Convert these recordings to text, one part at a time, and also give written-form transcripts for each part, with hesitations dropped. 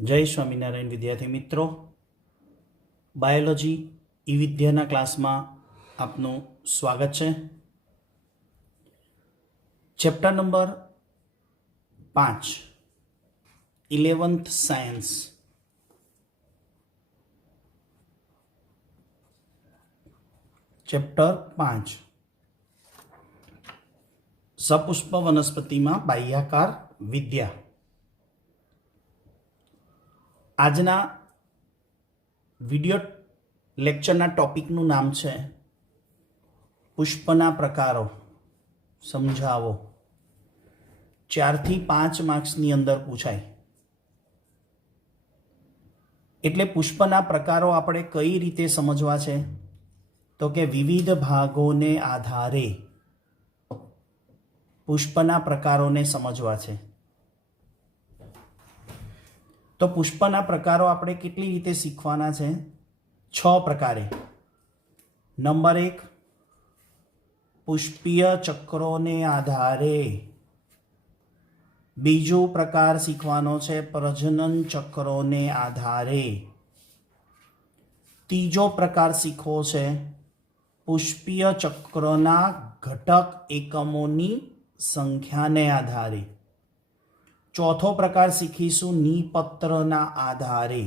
जय स्वामीनारायण विद्यार्थी मित्रों, बायोलॉजी ई विद्याना क्लास में आपनु स्वागत है। Chapter number 5 11th science. Chapter 5 सपुष्प वनस्पति में बाह्याकार विद्या। आजना विडियो लेक्चरना टॉपिकનું नाम है पुष्पना प्रकारो समझावो। 4 થી 5 मार्क्सनी अंदर पूछाय। एटले पुष्पना प्रकारो आपणे कई रीते समझवा छे तो के विविध भागोने आधारे पुष्पना प्रकारोने समझवा छे। तो पुष्पना प्रकारो आपणे केटली रीते शीखवाना छे? 6 प्रकारे। नंबर 1 पुष्पीय चक्रोने आधारे। बीजो प्रकार शीखवानो छे प्रजनन चक्रोने आधारे। तीजो प्रकार शीखवो छे पुष्पीय चक्रना घटक एकमोनी संख्याने आधारे। चौथो प्रकार शीखीशुं निपत्रना आधारे।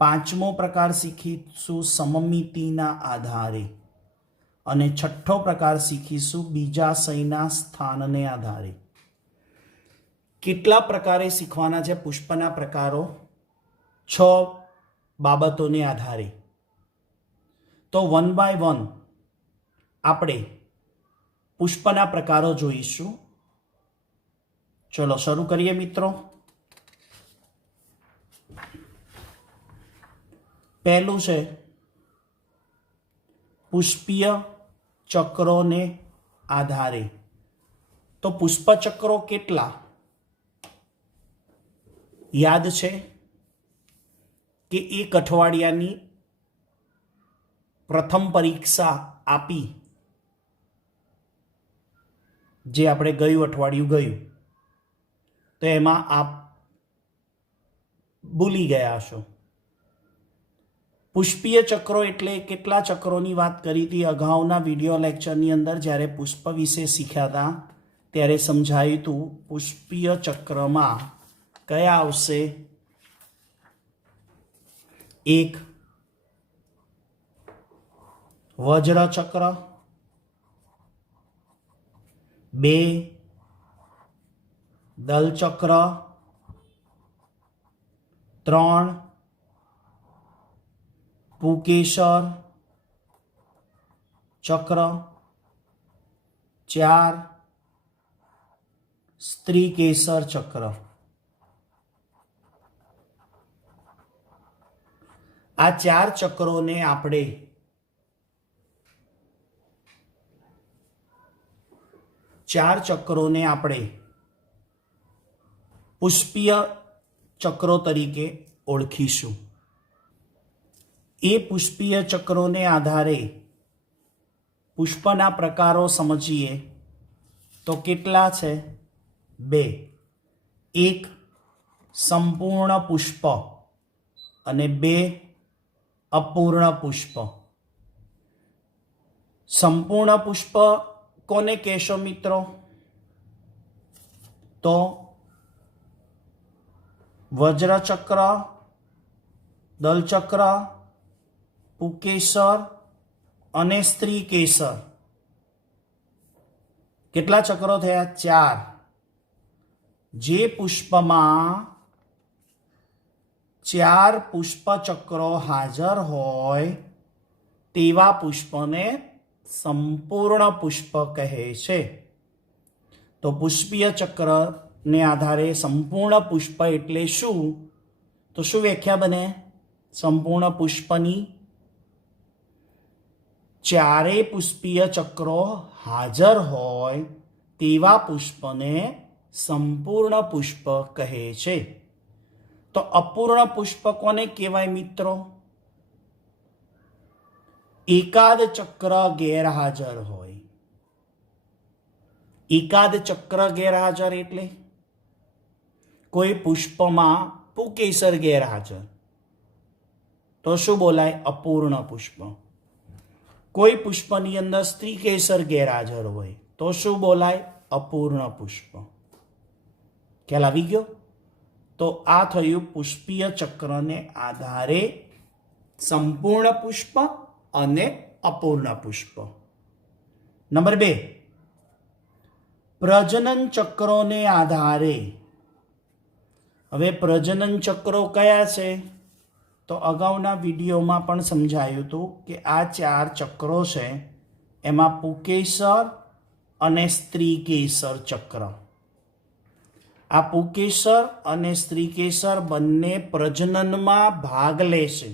5मो प्रकार शीखीशुं सममितिना आधारे अने 6ठो प्रकार शीखीशुं बीजाशयना स्थानने आधारे। केटला प्रकारे शीखवाना छे पुष्पना प्रकारो? 6 बाबतोने आधारे। तो 1 बाय 1 आपणे पुष्पना प्रकारो जोईशुं। चलो शुरू करिए मित्रों। पहलू है पुष्पीय चक्रों ने आधारे। तो पुष्प चक्रो केटला याद है कि एक अठवाडियानी प्रथम परीक्षा आपी जे आपणे गयुं अठवाडियुं गयुं तो एमां आप भूली गया हशो। पुष्पीय चक्रो एटले केटला चक्रोनी वात करी थी अगाउना विडियो लेक्चरनी अंदर ज्यारे पुष्प विषे शीख्या था त्यारे समझाव्युं हतुं। पुष्पीय चक्रमा कया आवशे? 1 वज्र चक्र, 2 दल चक्र, 3 पुकेसर चक्र, 4 स्त्रीकेसर चक्र। आ 4 चक्रों ने आपणे पुष्पीय चक्रों तरीके ओळखीशुं। ए पुष्पीय चक्रों ने आधारे पुष्पना प्रकारो समझीए तो केटला छे? 2। 1 संपूर्ण पुष्प अने 2 अपूर्ण पुष्प। संपूर्ण पुष्प कोने कहेशो मित्रों? तो वज्र चक्र, दल चक्र, पुकेसर अने स्त्री केसर। केटला चक्रो थया? 4। जे पुष्पमां 4 पुष्प चक्रो हाजर होय तेवा पुष्पने संपूर्ण पुष्प कहे छे। तो पुष्पीय चक्र ने आधारे संपूर्ण पुष्प एटले शुं? तो शुं व्याख्या बने संपूर्ण पुष्पनी? 4 पुष्पीय चक्रो हाजर होय तेवा पुष्पने संपूर्ण पुष्प कहे छे। तो अपूर्ण पुष्प कोने कहेवाय मित्रों? एकाद चक्र गैरहाजर होय। एकाद चक्र गैरहाजर एटले कोई पुष्प में પુકેસર ગેરહાજર તો શું બોલાય? અપૂર્ણ પુષ્પ. કોઈ પુષ્પની અંદર સ્ત્રી કેસર ગેરહાજર હોય તો શું બોલાય? અપૂર્ણ પુષ્પ. ખ્યાલ આવી ગયો? તો આ થયું પુષ્પીય ચક્રને આધારે સંપૂર્ણ પુષ્પ અને અપૂર્ણ પુષ્પ. નંબર 2, પ્રજનન ચક્રોને આધારે. હવે પ્રજનન ચક્રો કયા છે? તો અગાઉના વિડીયોમાં પણ સમજાયું હતું કે આ 4 ચક્રો છે, એમાં પુકેસર અને સ્ત્રી કેસર ચક્ર. આ પુકેસર અને સ્ત્રી કેસર બંને પ્રજનનમાં ભાગ લેશે.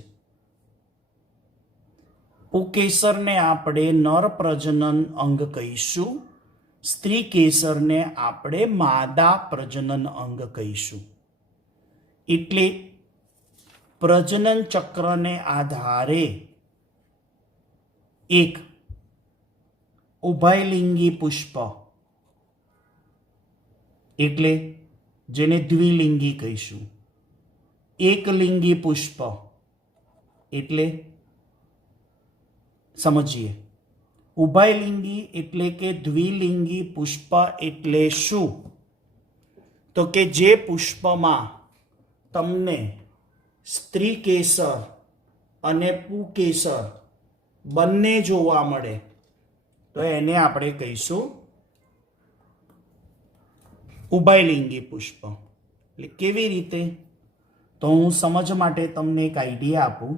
પુકેસરને આપણે નર પ્રજનન અંગ કહીશું, સ્ત્રી કેસરને આપણે માદા પ્રજનન અંગ કહીશું. એટલે પ્રજનન ચક્રને આધારે એક ઉભયલિંગી પુષ્પ, એટલે જેને દ્વિલિંગી કહીશું, એકલિંગી પુષ્પ એટલે સમજીએ. ઉભયલિંગી એટલે કે દ્વિલિંગી પુષ્પ એટલે શું? તો કે જે પુષ્પમાં તમને સ્ત્રી કેસર અને પુકેસર બંને જોવા મળે તો એને આપણે કહીશું ઉભયલિંગી પુષ્પ. એટલે કેવી રીતે? તો હું સમજ માટે તમને એક આઈડિયા આપું.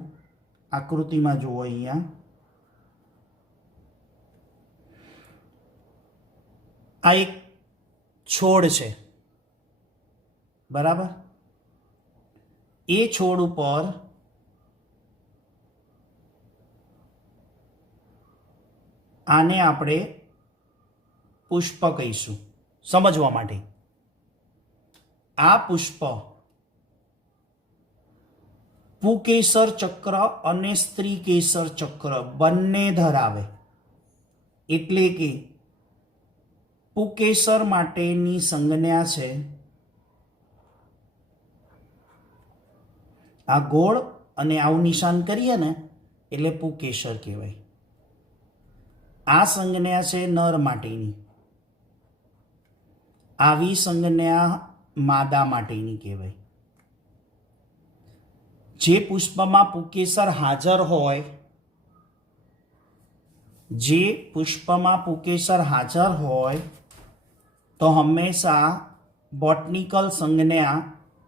આકૃતિમાં જુઓ, અહીંયા આ એક છોડ છે, બરાબર? એ છોડ ઉપર આને આપણે પુષ્પ કહીશું સમજવા માટે. આ પુષ્પ પુકેસર ચક્ર અને સ્ત્રી કેસર ચક્ર બંને ધરાવે. એટલે કે પુકેસર માટેની સંજ્ઞા છે આ ગોળ, અને આવું નિશાન કરીએ ને એટલે પુકેસર કહેવાય. આ સંજ્ઞા છે નર માટેની, આવી સંજ્ઞા માદા માટેની કહેવાય. જે પુષ્પમાં પુકેસર હાજર હોય, જે પુષ્પમાં પુકેસર હાજર હોય તો હંમેશા બોટનિકલ સંજ્ઞા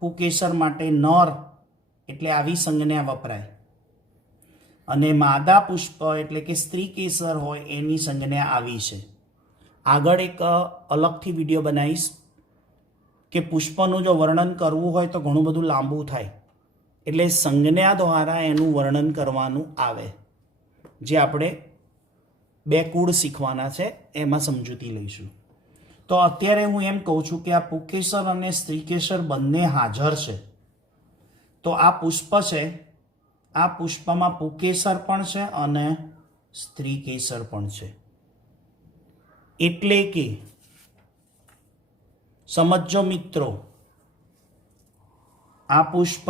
પુકેસર માટે નર એટલે આવી સંજ્ઞા વપરાય, અને માદા પુષ્પ એટલે કે સ્ત્રી કેસર હોય એની સંજ્ઞા આવી છે. આગળ એક અલગથી વિડીયો બનાવીશ કે પુષ્પનું જો વર્ણન કરવું હોય તો ઘણું બધું લાંબુ થાય, એટલે સંજ્ઞા દ્વારા એનું વર્ણન કરવાનું આવે, જે આપણે 2 કુળ શીખવાના છે એમાં સમજૂતી લઈશું. તો અત્યારે હું એમ કહું છું કે આ પુકેસર અને સ્ત્રીકેસર બંને હાજર છે. તો આ પુષ્પ છે, આ પુષ્પમાં પુકેસર પણ છે અને સ્ત્રી કેસર પણ છે. એટલે કે સમજો મિત્રો, આ પુષ્પ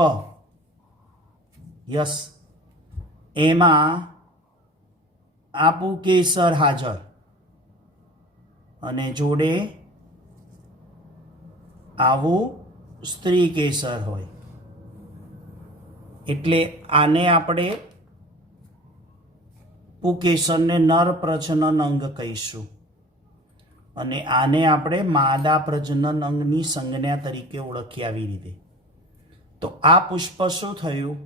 યસ એમાં આ પુકેસર હાજર અને જોડે આવું સ્ત્રી કેસર હોય. એટલે આને આપણે પુકેસરને નર પ્રજનન અંગ કહીશું અને આને આપણે માદા પ્રજનન અંગની સંજ્ઞા તરીકે ઓળખીએ આવી રીતે. તો આ પુષ્પ શું થયું?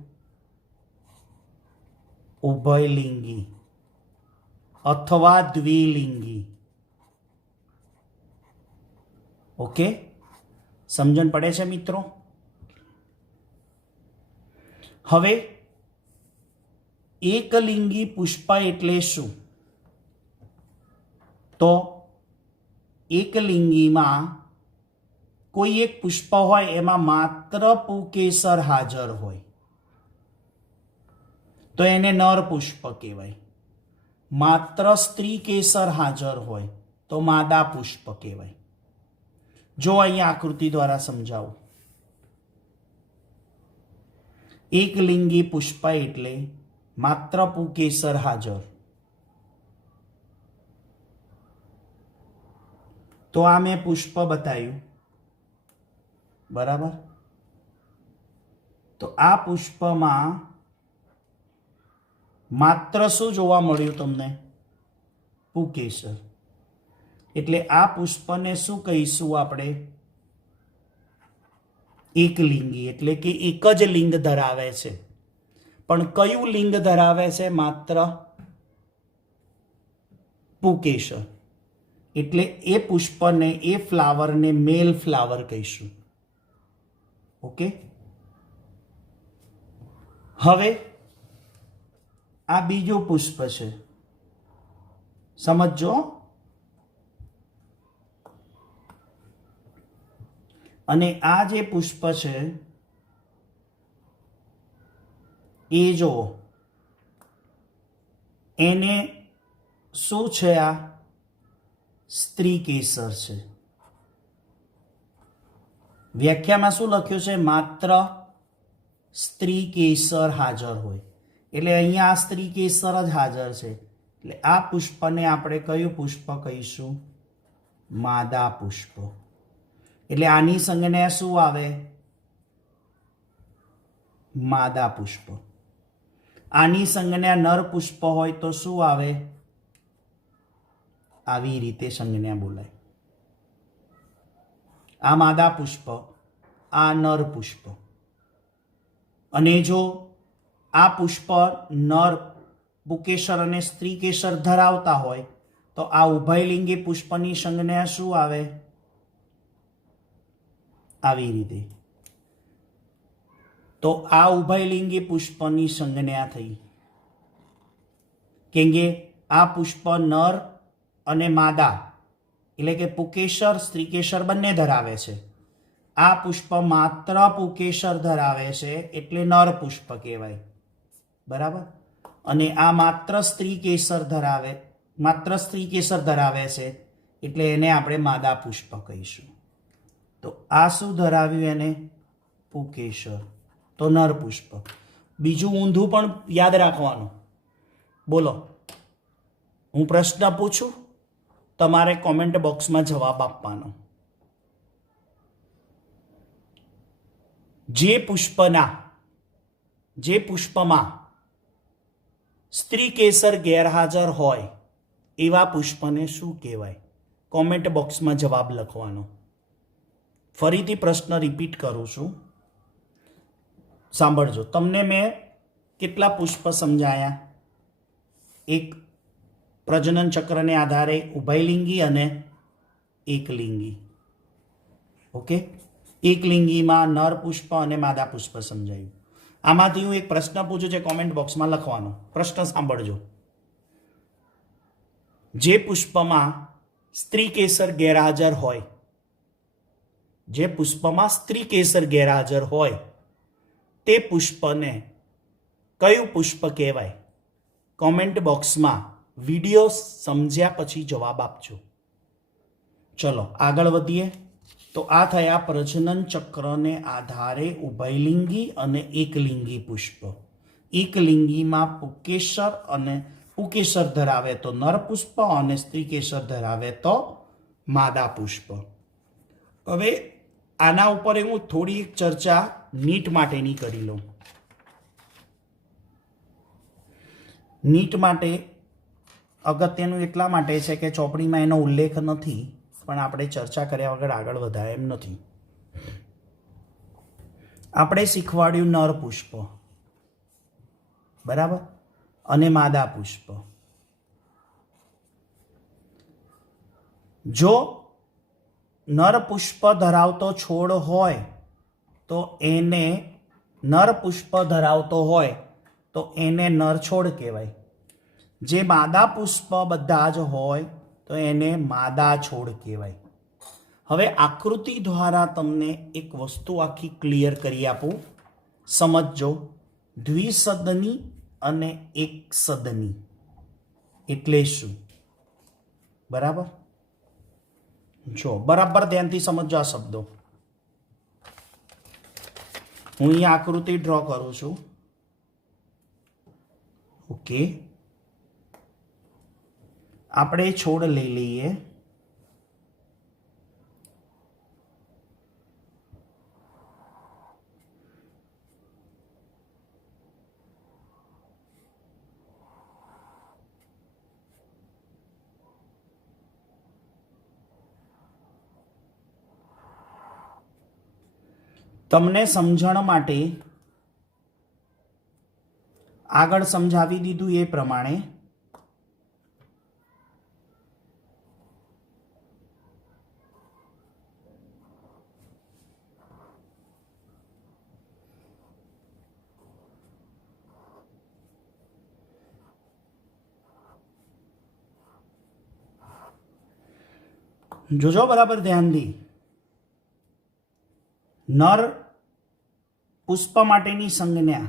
ઉભયલિંગી અથવા દ્વિલિંગી. ઓકે, સમજણ પડે છે મિત્રો? હવે એકલિંગી પુષ્પ એટલે શું? તો એકલિંગીમાં કોઈ એક પુષ્પ હોય એમાં માત્ર પુકેસર હાજર હોય તો એને નર પુષ્પ કહેવાય. માત્ર સ્ત્રી કેસર હાજર હોય તો માદા પુષ્પ કહેવાય. જો અહીંયા આકૃતિ દ્વારા સમજાવું. એકલિંગી પુષ્પ એટલે માત્ર પુકેસર હાજર. તો આ મેં પુષ્પ બતાવ્યું, બરાબર. તો આ પુષ્પમાં માત્ર શું જોવા મળ્યું તમને? પુકેસર. એટલે આ પુષ્પને શું કહીશું આપણે? એકલિંગી, એટલે કે એક જ લિંગ ધરાવે છે. પણ કયું લિંગ ધરાવે છે? માત્ર પુકેસર. એટલે એ પુષ્પને, એ ફ્લાવરને મેલ ફ્લાવર કહીશું. ઓકે. હવે આ બીજું પુષ્પ છે, સમજો. અને આ જે પુષ્પ છે એ જો એને શું છે? આ સ્ત્રી કેસર છે. વ્યાખ્યામાં શું લખ્યું છે? માત્ર સ્ત્રી કેસર હાજર હોય. એટલે અહીંયા આ સ્ત્રી કેસર જ હાજર છે. એટલે આ પુષ્પને આપણે કયું પુષ્પ કહીશું? માદા પુષ્પ. એટલે આની સંજ્ઞા શું આવે? માદા પુષ્પ. આની સંજ્ઞા નર પુષ્પ હોય તો શું આવે? આવી રીતે સંજ્ઞા બોલાય. આ માદા પુષ્પ, આ નર પુષ્પ. અને જો આ પુષ્પ નર પુકેસર અને સ્ત્રી કેસર ધરાવતા હોય તો આ ઉભયલિંગી પુષ્પની સંજ્ઞા શું આવે? આવી રીતે. તો આ ઉભયલિંગી પુષ્પની સંજ્ઞા થઈ. કેમ કે આ પુષ્પ નર અને માદા એટલે કે પુકેસર સ્ત્રીકેસર બંને ધરાવે છે. આ પુષ્પ માત્ર પુકેસર ધરાવે છે એટલે નર પુષ્પ કહેવાય, બરાબર. અને આ માત્ર સ્ત્રી કેસર ધરાવે છે એટલે એને આપણે માદા પુષ્પ કહીશું. તો આ શું ધરાવ્યું? એને પુકેસર, તો નર પુષ્પ. બીજું ઊંધું પણ યાદ રાખવાનું. બોલો, હું પ્રશ્ન પૂછું, તમારે કોમેન્ટ બોક્સમાં જવાબ આપવાનો. જે પુષ્પમાં સ્ત્રી કેસર ગેરહાજર હોય એવા પુષ્પને શું કહેવાય? કોમેન્ટ બોક્સમાં જવાબ લખવાનો. ફરીથી પ્રશ્ન રિપીટ કરું છું, સાંભળજો. તમને મેં કેટલા પુષ્પ સમજાયા? એક પ્રજનન ચક્રને આધારે ઉભયલિંગી અને એકલિંગી. ઓકે. એકલિંગીમાં નર પુષ્પ અને માદા પુષ્પ સમજાયું. આમાંથી હું એક પ્રશ્ન પૂછું છે, કોમેન્ટ બોક્સમાં લખવાનો. પ્રશ્ન સાંભળજો. જે પુષ્પમાં સ્ત્રી કેસર ગેરહાજર હોય, જે પુષ્પમાં સ્ત્રી કેસર ગેરહાજર હોય તે પુષ્પને કયું પુષ્પ કહેવાય? કોમેન્ટ બોક્સમાં વિડીયો સમજ્યા પછી જવાબ આપજો. ચલો આગળ વધીએ. તો આ થયા પ્રજનન ચક્રને આધારે ઉભયલિંગી અને એકલિંગી પુષ્પ. એકલિંગીમાં પુકેસર ધરાવે તો નર પુષ્પ અને સ્ત્રી કેસર ધરાવે તો માદા પુષ્પ. હવે આના ઉપર હું થોડી ચર્ચા નીટ માટેની કરી લઉં. નીટ માટે અગત્યનું એટલા માટે છે કે ચોપડીમાં એનો ઉલ્લેખ નથી, પણ આપણે ચર્ચા કર્યા વગર આગળ વધાય એમ નથી. આપણે શીખવાડ્યું નર પુષ્પ, બરાબર, અને માદા પુષ્પ. જો નર પુષ્પ ધરાવતો છોડ હોય તો એને નર છોડ કહેવાય. જે માદા પુષ્પ બધા જ હોય તો એને માદા છોડ કહેવાય. હવે આકૃતિ દ્વારા તમને એક વસ્તુ આખી ક્લિયર કરી આપું, સમજજો. દ્વિસદની અને એકસદની એટલે શું? બરાબર, જો બરાબર ધ્યાનથી સમજો આ શબ્દો. હું અહીં આકૃતિ ડ્રો કરું છું. ઓકે, આપણે છોડ લઈ લઈએ. તમને સમજણ માટે આગળ સમજાવી દીધું એ પ્રમાણે જોજો બરાબર ધ્યાનથી. નર પુષ્પ માટેની સંજ્ઞા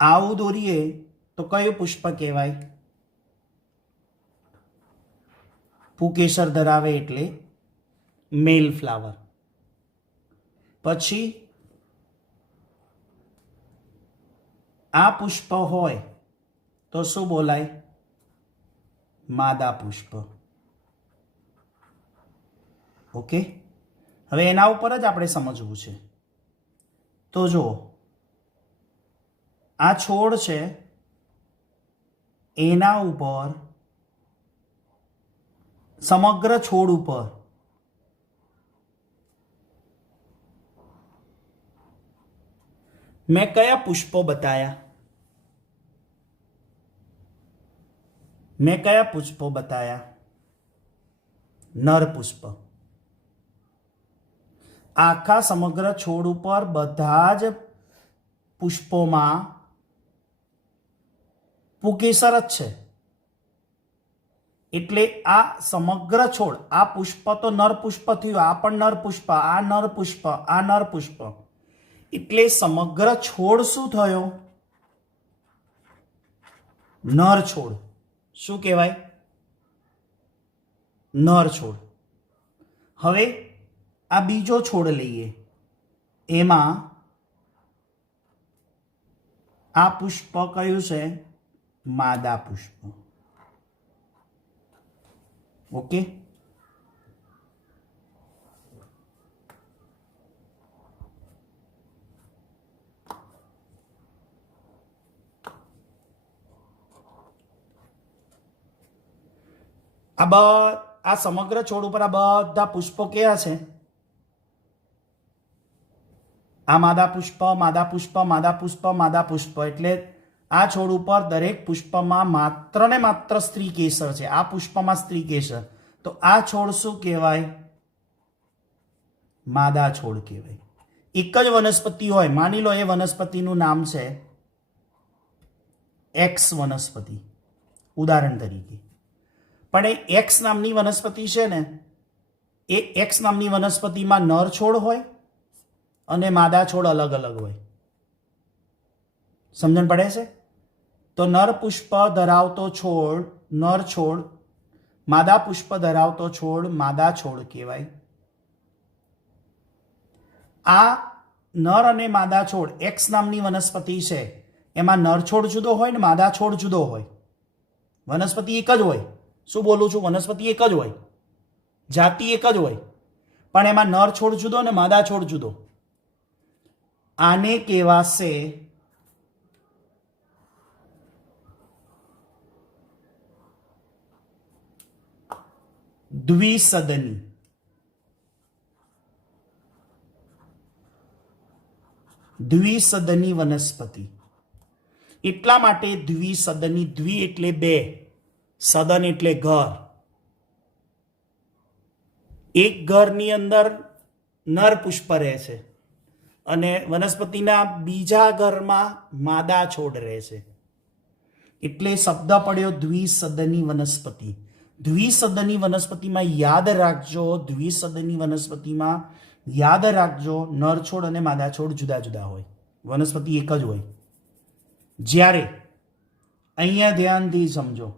આવું દોરીએ તો કયું પુષ્પ કહેવાય? પુકેસર ધરાવે એટલે મેલ ફ્લાવર. પછી આ પુષ્પ હોય તો શું બોલાય? માદા પુષ્પ. ઓકે, હવે એના ઉપર જ આપણે સમજવું છે. તો જો આ છોડ છે, એના ઉપર સમગ્ર છોડ ઉપર મેં કયા પુષ્પો બતાયા? નર પુષ્પ. આખા સમગ્ર છોડ ઉપર બધા જ પુષ્પોમાં પુકેસર જ છે. એટલે આ સમગ્ર છોડ, આ પુષ્પ તો નર પુષ્પ થયું, આ પણ નર પુષ્પ, આ નર પુષ્પ, આ નર પુષ્પ. એટલે સમગ્ર છોડ શું થયો? નર છોડ. શું કહેવાય? નર છોડ. હવે આ બીજો છોડ લઈએ, એમાં આ પુષ્પ કયું છે? માદા પુષ્પ. ઓકે, આ સમગ્ર છોડ ઉપર આ બધા પુષ્પો કયા છે? આ માદા પુષ્પ, માદા પુષ્પ, માદા પુષ્પ, માદા પુષ્પ. એટલે આ છોડ ઉપર દરેક પુષ્પમાં માત્ર ને માત્ર સ્ત્રી કેસર છે. આ પુષ્પમાં સ્ત્રી કેસર. તો આ છોડ શું કહેવાય? માદા છોડ કહેવાય. એક જ વનસ્પતિ હોય, માની લો એ વનસ્પતિનું નામ છે એક્સ વનસ્પતિ, ઉદાહરણ તરીકે. પણ એ એક્સ નામની વનસ્પતિ છે ને, એ એક્સ નામની વનસ્પતિમાં નર છોડ હોય અને માદા છોડ અલગ અલગ હોય. સમજણ પડે છે? તો નર પુષ્પ ધરાવતો છોડ નર છોડ, માદા પુષ્પ ધરાવતો છોડ માદા છોડ કહેવાય. આ નર અને માદા છોડ એક્સ નામની વનસ્પતિ છે, એમાં નર છોડ જુદો હોય ને માદા છોડ જુદો હોય. વનસ્પતિ એક જ હોય. શું બોલું છું? વનસ્પતિ એક જ હોય, જાતિ એક જ હોય, પણ એમાં નર છોડ જુદો ને માદા છોડ જુદો. આને કહેવાશે દ્વિસદની. દ્વિસદની વનસ્પતિ. એટલા માટે દ્વિસદની. દ્વિ એટલે બે, સદન એટલે ઘર. એક ઘરની અંદર નર પુષ્પ રહે છે અને વનસ્પતિના બીજા ઘરમાં માદા છોડ રહે છે. એટલે શબ્દ પડ્યો દ્વિસદની વનસ્પતિ. દ્વિસદની વનસ્પતિમાં યાદ રાખજો, નર છોડ અને માદા છોડ જુદા જુદા હોય, વનસ્પતિ એક જ હોય. જ્યારે અહીંયા ધ્યાનથી સમજો,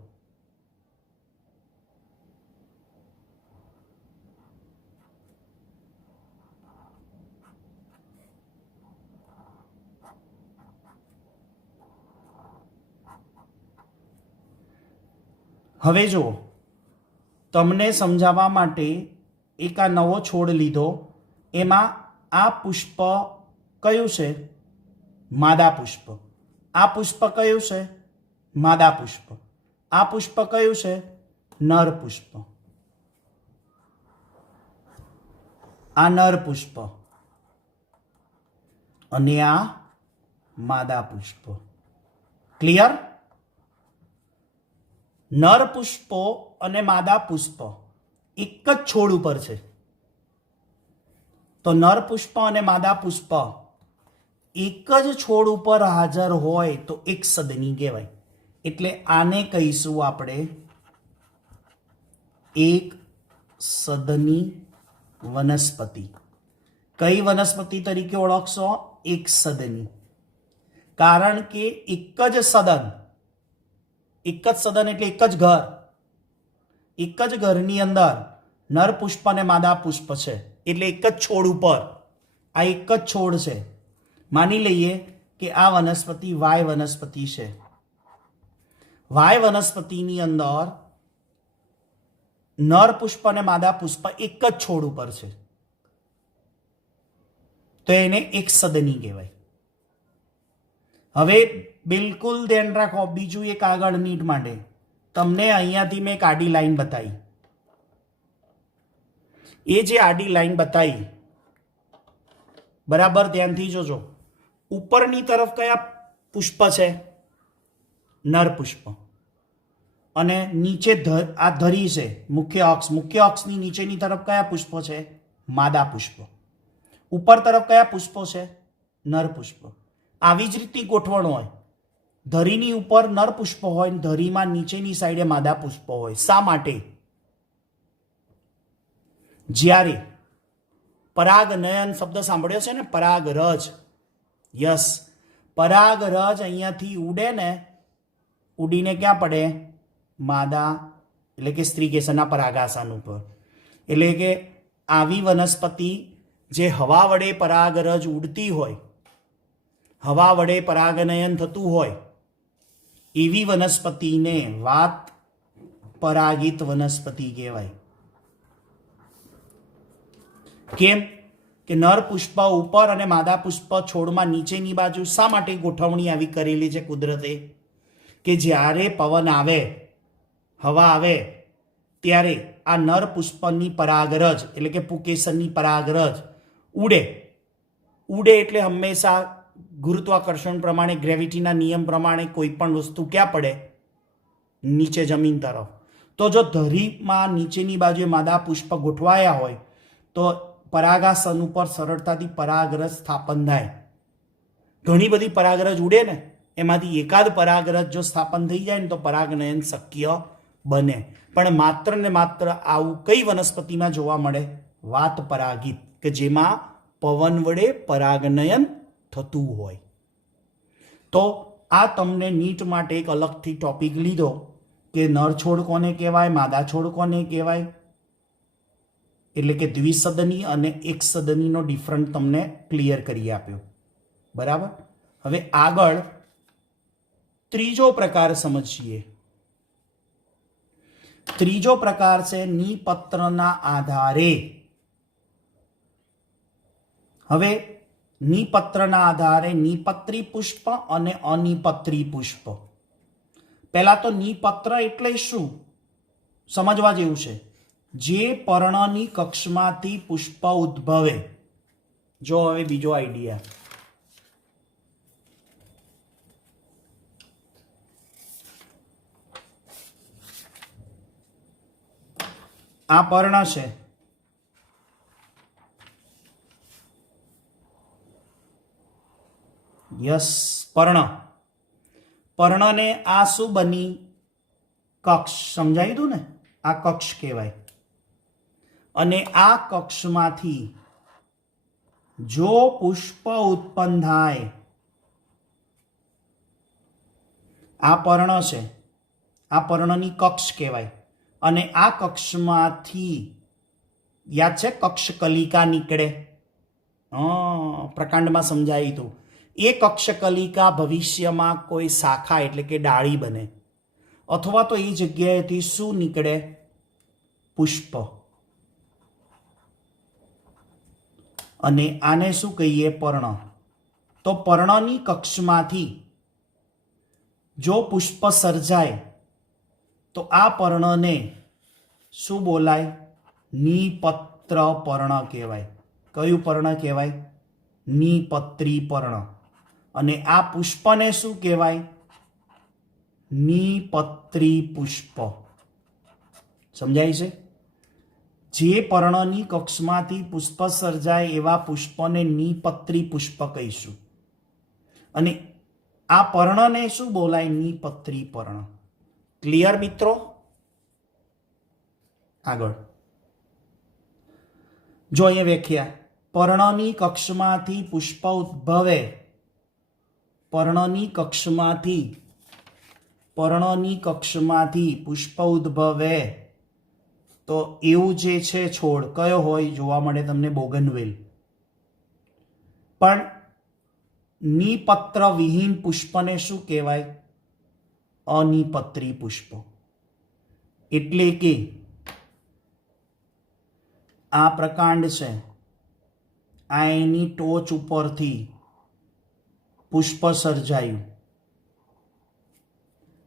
હવે જુઓ, તમને સમજાવવા માટે એક આ નવો છોડ લીધો, એમાં આ પુષ્પ કયું છે? માદા પુષ્પ. આ પુષ્પ કયું છે? માદા પુષ્પ. આ પુષ્પ કયું છે? નર પુષ્પ. આ નર પુષ્પ અને આ માદા પુષ્પ. ક્લિયર? નર પુષ્પો અને માદા પુષ્પ એક જ છોડ ઉપર છે. તો નર પુષ્પ અને માદા પુષ્પ એક જ છોડ ઉપર હાજર હોય તો એક સદની કહેવાય. એટલે આને કહીશું આપણે એક સદની વનસ્પતિ. કઈ વનસ્પતિ તરીકે ઓળખશો? એક સદની. કારણ કે એક જ સદન એટલે એક જ ઘર, એક જ ઘરની અંદર નર પુષ્પ અને માદા પુષ્પ છે. એટલે એક જ છોડ ઉપર આ એક જ છોડ છે. માની લઈએ કે આ વનસ્પતિ વાય વનસ્પતિ છે. વાય વનસ્પતિની અંદર નર પુષ્પ અને માદા પુષ્પ એક જ છોડ ઉપર છે, તો એને એક સદની કહેવાય. હવે બિલકુલ ધ્યાન રાખો, બીજું એક આગળ નીટ માટે તમને અહીંયાથી મેં એક આડી લાઈન બતાવી. એ જે આડી લાઈન બતાવી, બરાબર ધ્યાનથી જોજો. ઉપરની તરફ કયા પુષ્પ છે? નર પુષ્પ. અને નીચે આ ધરી છે, મુખ્ય અક્ષની નીચેની તરફ કયા પુષ્પો છે? માદા પુષ્પ. ઉપર તરફ કયા પુષ્પો છે? નર પુષ્પ. આવી જ રીતની ગોઠવણ હોય. ધરીની ઉપર નર પુષ્પ હોય, ધરીમાં નીચેની સાઈડે માદા પુષ્પ હોય. શા માટે? જ્યારે પરાગનયન શબ્દ સાંભળ્યો છે ને, પરાગરજ. યસ, પરાગરજ અહીંયાથી ઉડે ને, ઉડીને ક્યાં પડે? માદા એટલે કે સ્ત્રી કેસરના પરાગાસન ઉપર. એટલે કે આવી વનસ્પતિ જે હવા વડે પરાગરજ ઉડતી હોય, હવા વડે પરાગનયન થતું હોય, એવી વનસ્પતિને વાત પરાગિત વનસ્પતિ કહેવાય. કેમ કે નર પુષ્પ ઉપર અને માદા પુષ્પ છોડમાં નીચેની બાજુ શા માટે ગોઠવણી આવી કરેલી છે કુદરતે? કે જ્યારે પવન આવે, હવા આવે, ત્યારે આ નર પુષ્પની પરાગરજ એટલે કે પુકેસરની પરાગરજ ઉડે. ઉડે એટલે હંમેશા ગુરુત્વાકર્ષણ પ્રમાણે, ગ્રેવિટીના નિયમ પ્રમાણે કોઈ પણ વસ્તુ ક્યાં પડે? નીચે, જમીન તરફ. તો જો ધરીમાં નીચેની બાજુએ માદા પુષ્પ ગોઠવાયા હોય તો પરાગાસન ઉપર સરળતાથી પરાગરજ સ્થાપન થાય. ઘણી બધી પરાગરજ ઉડે ને, એમાંથી એકાદ પરાગરજ જો સ્થાપન થઈ જાય ને તો પરાગનયન શક્ય બને. પણ માત્ર ને માત્ર આવું કઈ વનસ્પતિમાં જોવા મળે? વાત પરાગિત, કે જેમાં પવન વડે પરાગનયન થતું હોય. તો આ તમને નીટ માટે એક અલગથી ટોપિક લીધો કે નર છોડ કોને કહેવાય, માદા છોડ કોને કહેવાય. એટલે કે દ્વિસદની અને એક સદનીનો ડિફરન્ટ તમને ક્લિયર કરી આપ્યો. બરાબર. હવે આગળ ત્રીજો પ્રકાર સમજીએ. ત્રીજો પ્રકાર છે નિપત્રના આધારે. હવે નિપત્રના આધારે નિપત્રી પુષ્પ અને અનિપત્રી પુષ્પ. પહેલા તો નિપત્ર એટલે શું સમજવા જેવું છે. જે પર્ણની કક્ષમાંથી પુષ્પ ઉદ્ભવે. જો હવે બીજો આઈડિયા, આ પર્ણ છે, યસ પર્ણ. પર્ણને આ શું બની? કક્ષ. સમજાવી દઉં ને, આ કક્ષ કહેવાય. અને આ કક્ષમાંથી જો પુષ્પ ઉત્પન્ન થાય, આ પર્ણ છે, આ પર્ણની કક્ષ કહેવાય. અને આ કક્ષમાંથી યાદ છે કક્ષકલિકા નીકળે, પ્રકાંડમાં સમજાયું હતું. એ કક્ષકલિકા ભવિષ્યમાં કોઈ શાખા એટલે કે ડાળી બને. अथवा तो ए जग्याएथी शुं निकळे? पुष्प। अने आने शुं कहीए? पर्ण। तो पर्णनी कक्षमांथी जो पुष्प सर्जाय तो आ पर्णने शुं बोलाय? निपत्र पर्ण कहेवाय। कयुं पर्ण कहेवाय? निपत्री पर्ण। अने आ पुष्पने शुं कहेवाय? निपत्री पुष्प। समजाय छे? जे पर्णनी कक्षमांथी पुष्प सर्जाय एवा पुष्पने निपत्री पुष्प कहीशुं। अने आ पर्णने शुं बोलाय? निपत्री पर्ण। क्लियर मित्रों? आगळ जो अहींया व्याख्या, पर्णनी कक्षमांथी पुष्प उद्भवे। पर्णनी कक्षमांथी पुष्प उद्भवे तो एवुं जे छे छोड़ कयो होय? जोवा मळे तमने बोगनवेल। पण निपत्र विहीन पुष्पने शुं कहेवाय? अनिपत्री पुष्प। एटले के आ प्रकांड छे, आ एनी टोच उपरथी पुष्प सर्जायुं।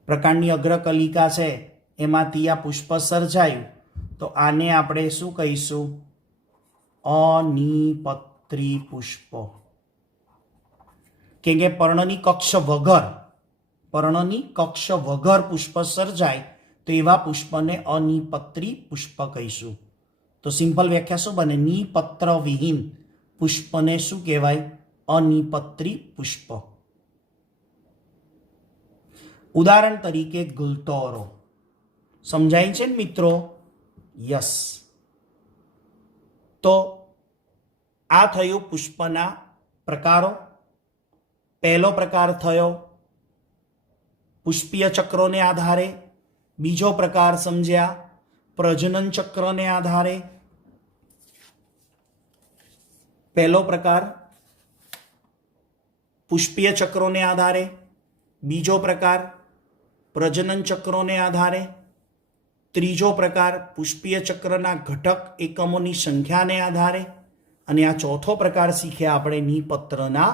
प्रकांडनी अग्रकलिका छे एमांथी आ पुष्प सर्जायुं तो आने आपणे शुं कहीशुं? अनिपत्री पुष्प। केम के पर्णनी कक्ष वगर पुष्प सर्जाय तो एवा पुष्पने अनिपत्री पुष्प कहीशुं। तो सिंपल व्याख्या शुं बने? निपत्र विहीन पुष्पने शुं कहेवाय? अनिपत्री पुष्प। उदाहरण तरीके गुलतोरो। समझाय छे मित्रों? यस। तो आ थयो पुष्पना प्रकारो। पहलो प्रकार थयो पुष्पीय चक्रों ने आधारे। बीजो प्रकार समझ्या प्रजनन चक्र ने आधारे। पहलो प्रकार पुष्पीय चक्रों ने आधारे, बीजो प्रकार प्रजनन चक्रों ने आधारे, त्रीजो प्रकार पुष्पीय चक्रना घटक एकमोनी संख्या ने आधारे અને આ ચોથો પ્રકાર શીખ્યા આપણે નિપત્રના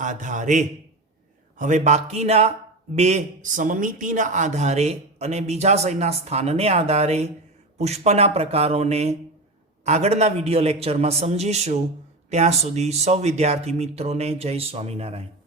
આધારે। હવે બાકીના બે સમમિતિના આધારે અને બીજાશયના સ્થાનને આધારે પુષ્પના પ્રકારોને આગળના વિડીયો લેક્ચરમાં સમજીશું। ત્યાં સુધી સૌ વિદ્યાર્થી મિત્રોને જય સ્વામિનારાયણ।